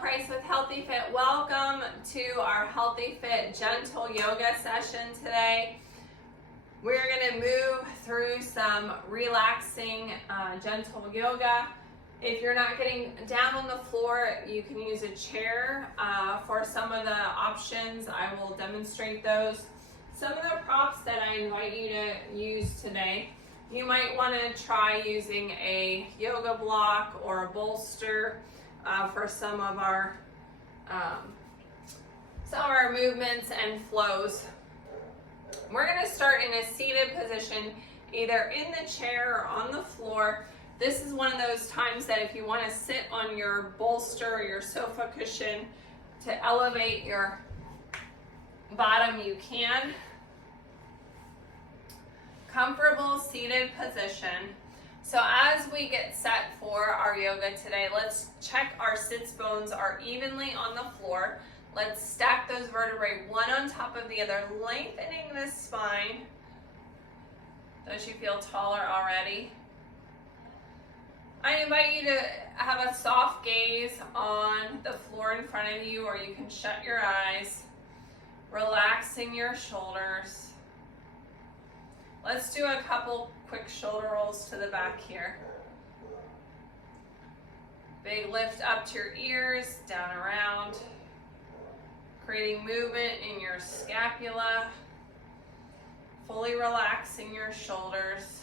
Price with Healthy Fit. Welcome to our Healthy Fit Gentle Yoga session today. We're going to move through some relaxing gentle yoga. If you're not getting down on the floor, you can use a chair for some of the options. I will demonstrate those. Some of the props that I invite you to use today, you might want to try using a yoga block or a bolster for some of our movements and flows. We're going to start in a seated position, either in the chair or on the floor. This is one of those times that if you want to sit on your bolster or your sofa cushion to elevate your bottom, you can. Comfortable seated position. So as we get set for our yoga today, let's check our sits bones are evenly on the floor. Let's stack those vertebrae one on top of the other, lengthening the spine. Don't you feel taller already? I invite you to have a soft gaze on the floor in front of you, or you can shut your eyes, relaxing your shoulders. Let's do a couple quick shoulder rolls to the back here. Big lift up to your ears, down around, creating movement in your scapula, fully relaxing your shoulders.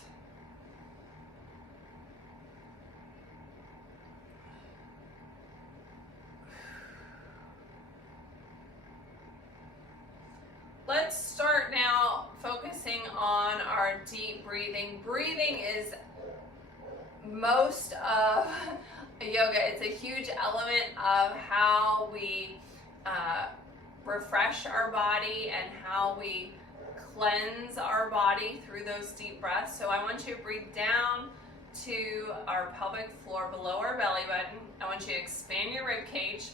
Let's start now focusing on our deep breathing. Breathing is most of yoga. It's a huge element of how we refresh our body and how we cleanse our body through those deep breaths. So I want you to breathe down to our pelvic floor below our belly button. I want you to expand your rib cage,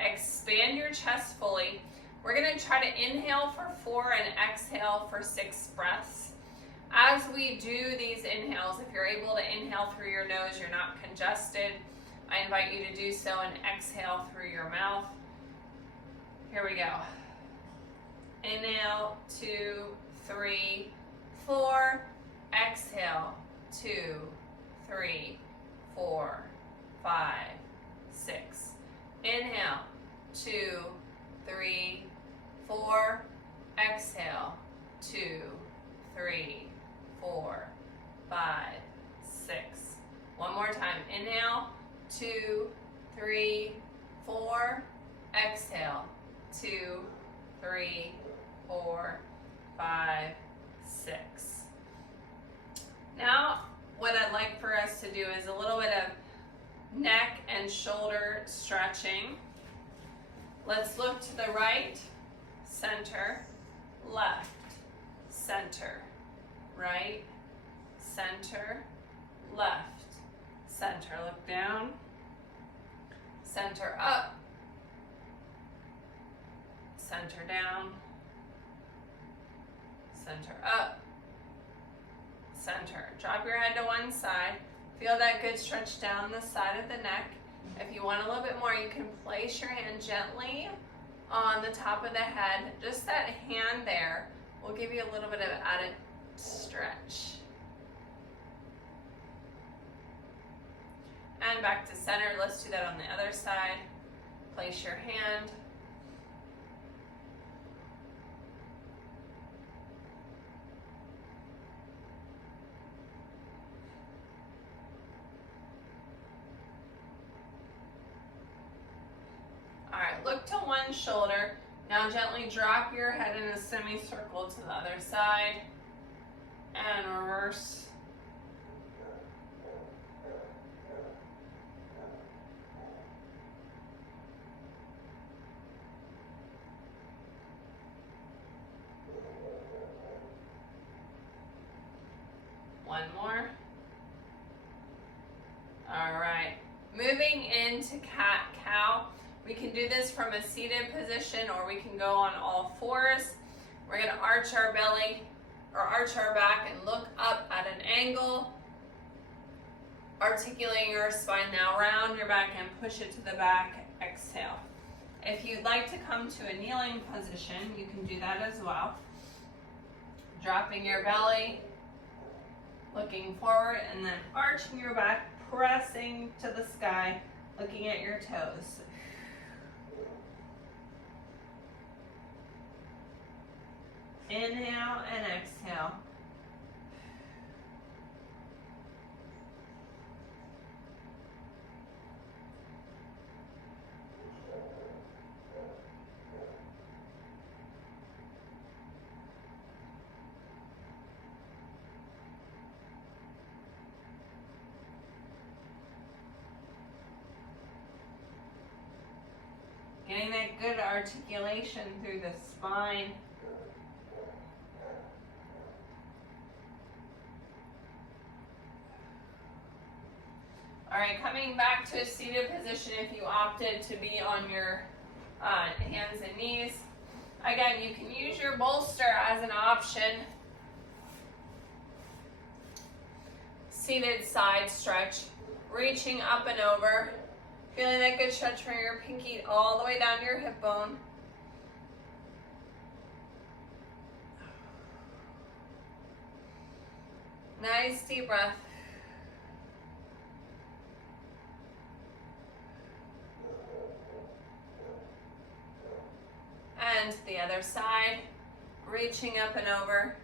expand your chest fully. We're going to try to inhale for 4 and exhale for 6 breaths. As we do these inhales, if you're able to inhale through your nose, you're not congested, I invite you to do so and exhale through your mouth. Here we go. Inhale, 2, 3, 4. Exhale, 2, 3, 4, 5, 6. Inhale, 2, 3, 4, exhale, 2, 3, 4, 5, 6. One more time. Inhale, 2, 3, 4, exhale, 2, 3, 4, 5, 6. Now, what I'd like for us to do is a little bit of neck and shoulder stretching. Let's look to the right, center, left, center, right, center, left, center. Look down, center up, center down, center up, center. Drop your head to one side. Feel that good stretch down the side of the neck. If you want a little bit more, you can place your hand gently on the top of the head. Just that hand there will give you a little bit of added stretch. And back to center. Let's do that on the other side. Place your hand. Look to one shoulder. Now gently drop your head in a semicircle to the other side and reverse. One more. All right. Moving into cat-cow. We can do this from a seated position, or we can go on all fours. We're going to arch our belly or arch our back and look up at an angle. Articulating your spine now, round your back and push it to the back. exhale. If you'd like to come to a kneeling position, you can do that as well. Dropping your belly, looking forward, and then arching your back, pressing to the sky, looking at your toes. Inhale and exhale. Getting that good articulation through the spine. All right, coming back to a seated position if you opted to be on your hands and knees. Again, you can use your bolster as an option. Seated side stretch, reaching up and over. Feeling that good stretch from your pinky all the way down to your hip bone. Nice deep breath. And the other side, reaching up and over.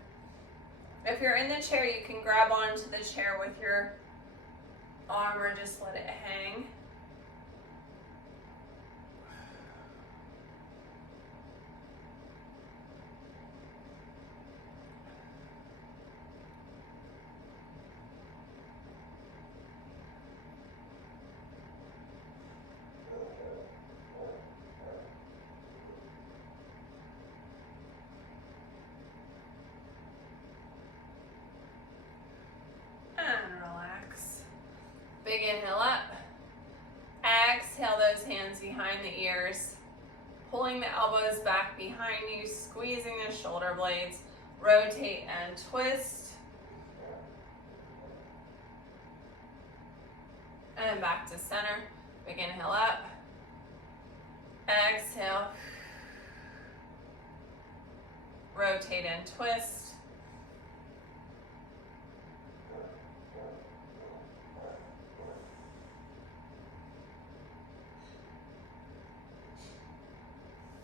If you're in the chair, you can grab onto the chair with your arm or just let it hang. Big inhale up. Exhale those hands behind the ears. Pulling the elbows back behind you, squeezing the shoulder blades. Rotate and twist. And back to center. Big inhale up. Exhale. Rotate and twist.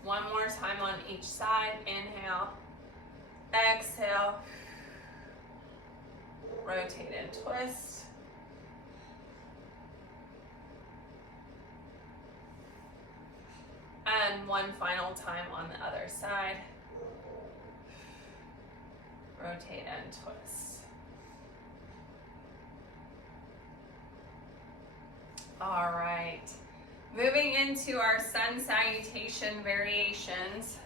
One more time on each side. Inhale, exhale, rotate and twist. And one final time on the other side. Rotate and twist. All right. Moving into our sun salutation variations.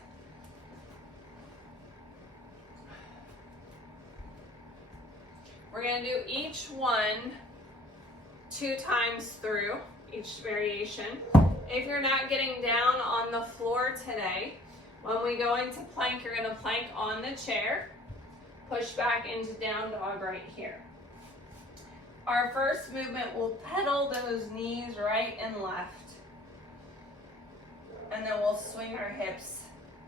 We're going to do each one 2 times through each variation. If you're not getting down on the floor today, when we go into plank, you're going to plank on the chair. Push back into down dog right here. Our first movement will pedal those knees right and left. And then we'll swing our hips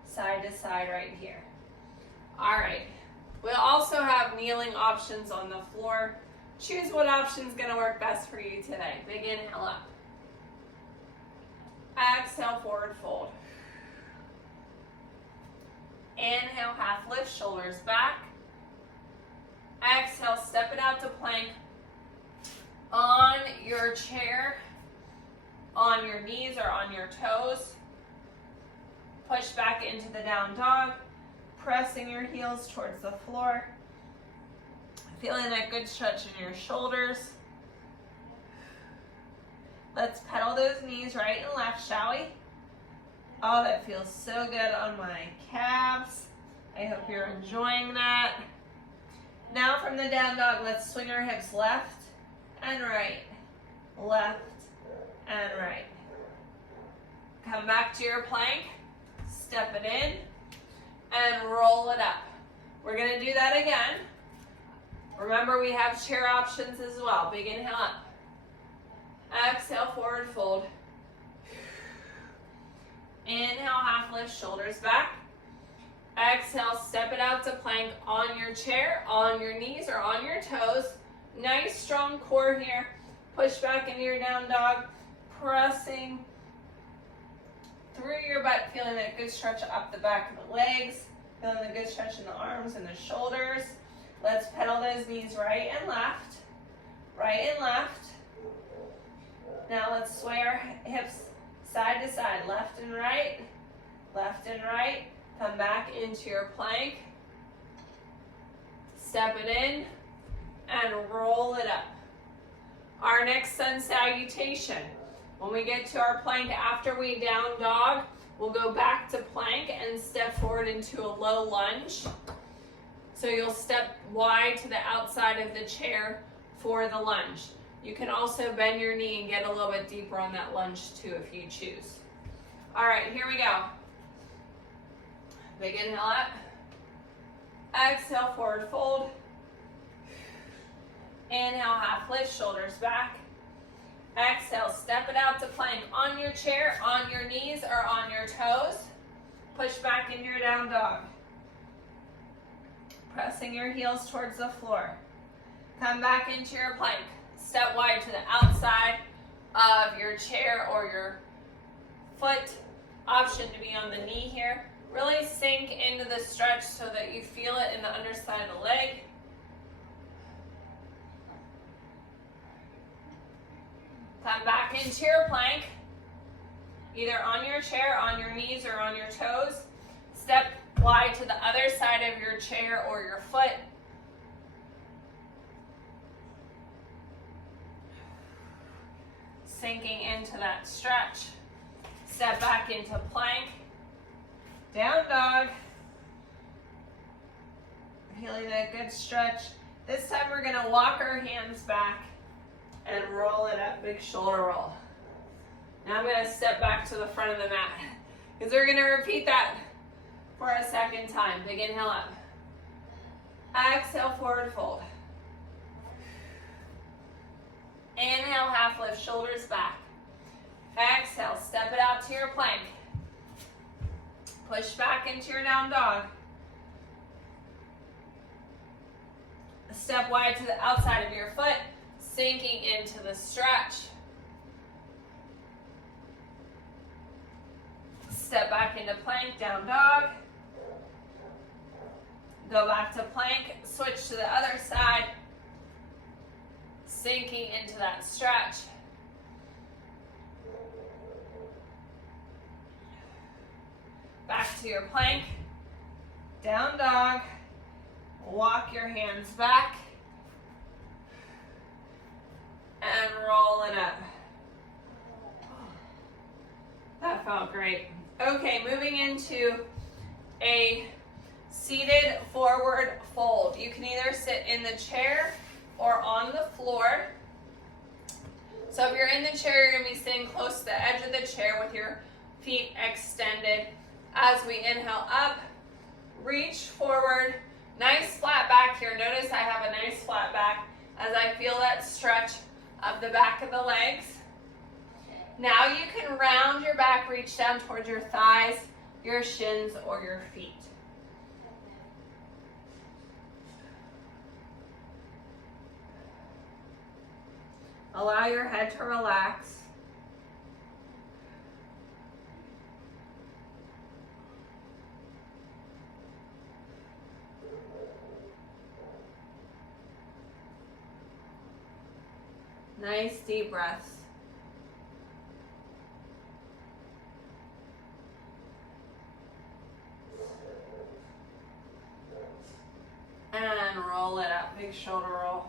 side to side right here. All right. We'll also have kneeling options on the floor. Choose what option is going to work best for you today. Big inhale up. Exhale, forward fold. Inhale, half lift, shoulders back. Exhale, step it out to plank. On your chair, on your knees or on your toes. Push back into the down dog, pressing your heels towards the floor. Feeling that good stretch in your shoulders. Let's pedal those knees right and left, shall we? Oh, that feels so good on my calves. I hope you're enjoying that. Now from the down dog, let's swing our hips left and right, left and right. Come back to your plank. Step it in and roll it up. We're going to do that again. Remember, we have chair options as well. Big inhale up. Exhale, forward fold. Inhale, half lift, shoulders back. Exhale, step it out to plank on your chair, on your knees, or on your toes. Nice strong core here. Push back into your down dog, pressing through your butt, feeling that good stretch up the back of the legs, feeling the good stretch in the arms and the shoulders. Let's pedal those knees right and left, right and left. Now let's sway our hips side to side, left and right, left and right. Come back into your plank. Step it in and roll it up. Our next sun salutation. When we get to our plank after we down dog, we'll go back to plank and step forward into a low lunge. So you'll step wide to the outside of the chair for the lunge. You can also bend your knee and get a little bit deeper on that lunge too if you choose. All right, here we go. Big inhale up. Exhale, forward fold. Inhale, half lift, shoulders back. Exhale, step it out to plank on your chair, on your knees, or on your toes. Push back into your down dog. Pressing your heels towards the floor. Come back into your plank. Step wide to the outside of your chair or your foot. Option to be on the knee here. Really sink into the stretch so that you feel it in the underside of the leg. Come back into your plank, either on your chair, on your knees, or on your toes. Step wide to the other side of your chair or your foot. Sinking into that stretch. Step back into plank. Down dog. Feeling that good stretch. This time we're going to walk our hands back and roll it up, big shoulder roll. Now I'm going to step back to the front of the mat because we're going to repeat that for a second time. Big inhale up. Exhale, forward fold. Inhale, half lift, shoulders back. Exhale, step it out to your plank. Push back into your down dog. Step wide to the outside of your foot, sinking into the stretch. Step back into plank, down dog. Go back to plank, switch to the other side, sinking into that stretch. Back to your plank, down dog. Walk your hands back and roll it up. That felt great. Okay, moving into a seated forward fold. You can either sit in the chair or on the floor. So if you're in the chair, you're going to be sitting close to the edge of the chair with your feet extended. As we inhale up, reach forward. Nice flat back here. Notice I have a nice flat back as I feel that stretch of the back of the legs. Now you can round your back, reach down towards your thighs, your shins, or your feet. Allow your head to relax. Nice deep breaths. And roll it up, big shoulder roll.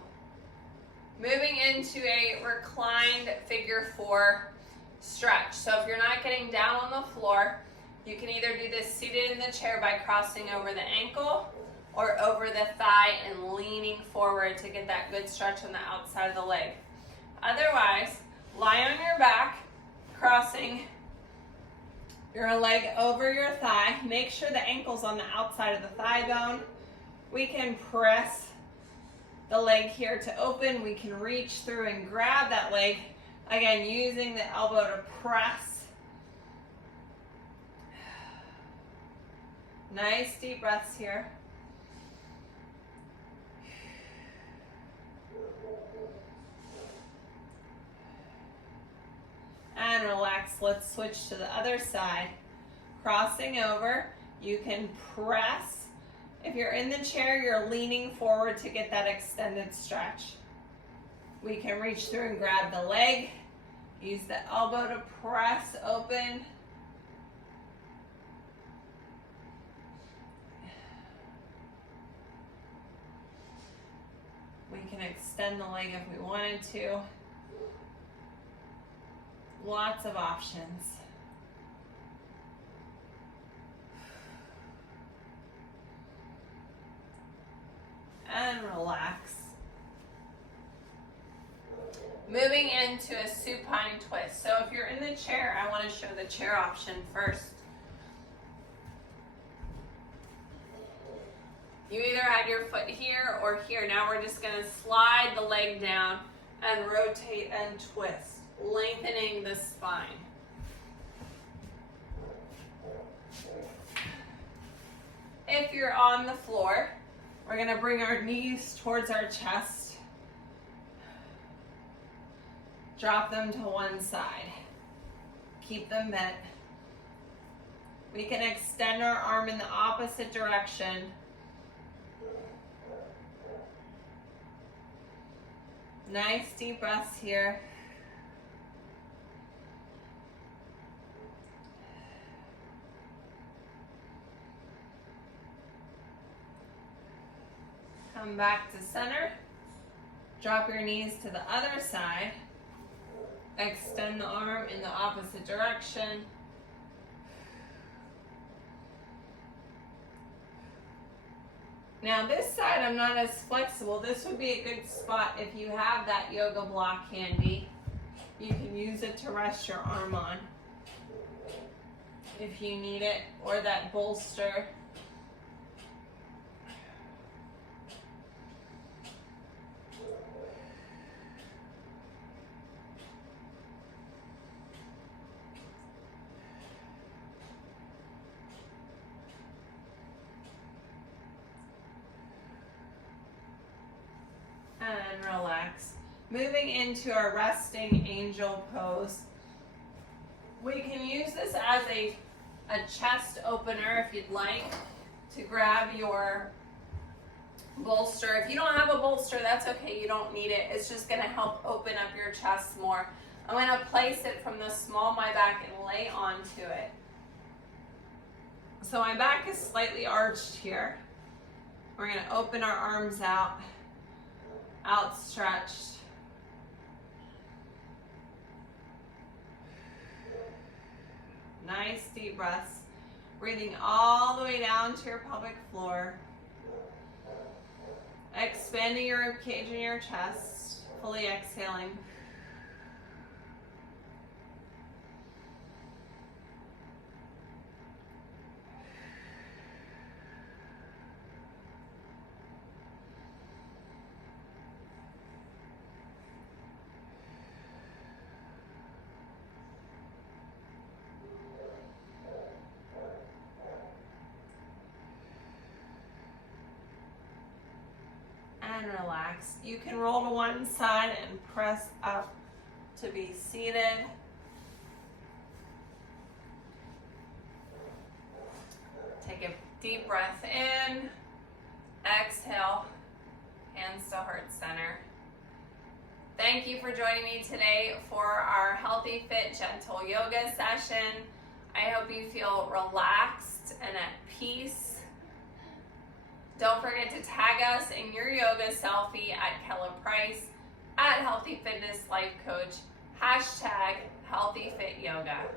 Moving into a reclined figure 4 stretch. So if you're not getting down on the floor, you can either do this seated in the chair by crossing over the ankle or over the thigh and leaning forward to get that good stretch on the outside of the leg. Otherwise, lie on your back, crossing your leg over your thigh. Make sure the ankle's on the outside of the thigh bone. We can press the leg here to open. We can reach through and grab that leg. Again, using the elbow to press Nice deep breaths here. And relax. Let's switch to the other side. Crossing over, you can press. If you're in the chair, you're leaning forward to get that extended stretch. We can reach through and grab the leg. Use the elbow to press open. We can extend the leg if we wanted to. Lots of options. And relax. Moving into a supine twist. So if you're in the chair, I want to show the chair option first. You either had your foot here or here. Now we're just going to slide the leg down and rotate and twist, lengthening the spine. If you're on the floor, we're going to bring our knees towards our chest. Drop them to one side. Keep them bent. We can extend our arm in the opposite direction. Nice deep breaths here. Come back to center. Drop your knees to the other side. Extend the arm in the opposite direction. Now this side I'm not as flexible. This would be a good spot if you have that yoga block handy. You can use it to rest your arm on if you need it, or that bolster. And relax. Moving into our resting angel pose. We can use this as a chest opener if you'd like, to grab your bolster. If you don't have a bolster, that's okay, you don't need it. It's just going to help open up your chest more. I'm going to place it from the small of my back and lay onto it. So my back is slightly arched here. We're going to open our arms out. Outstretched. Nice deep breaths. Breathing all the way down to your pelvic floor. Expanding your rib cage and your chest. Fully exhaling. And relax. You can roll to one side and press up to be seated. Take a deep breath in. Exhale. Hands to heart center. Thank you for joining me today for our Healthy Fit Gentle Yoga session. I hope you feel relaxed and at peace. Don't forget to tag us in your yoga selfie at Kella Price, at Healthy Fitness Life Coach, #HealthyFitYoga.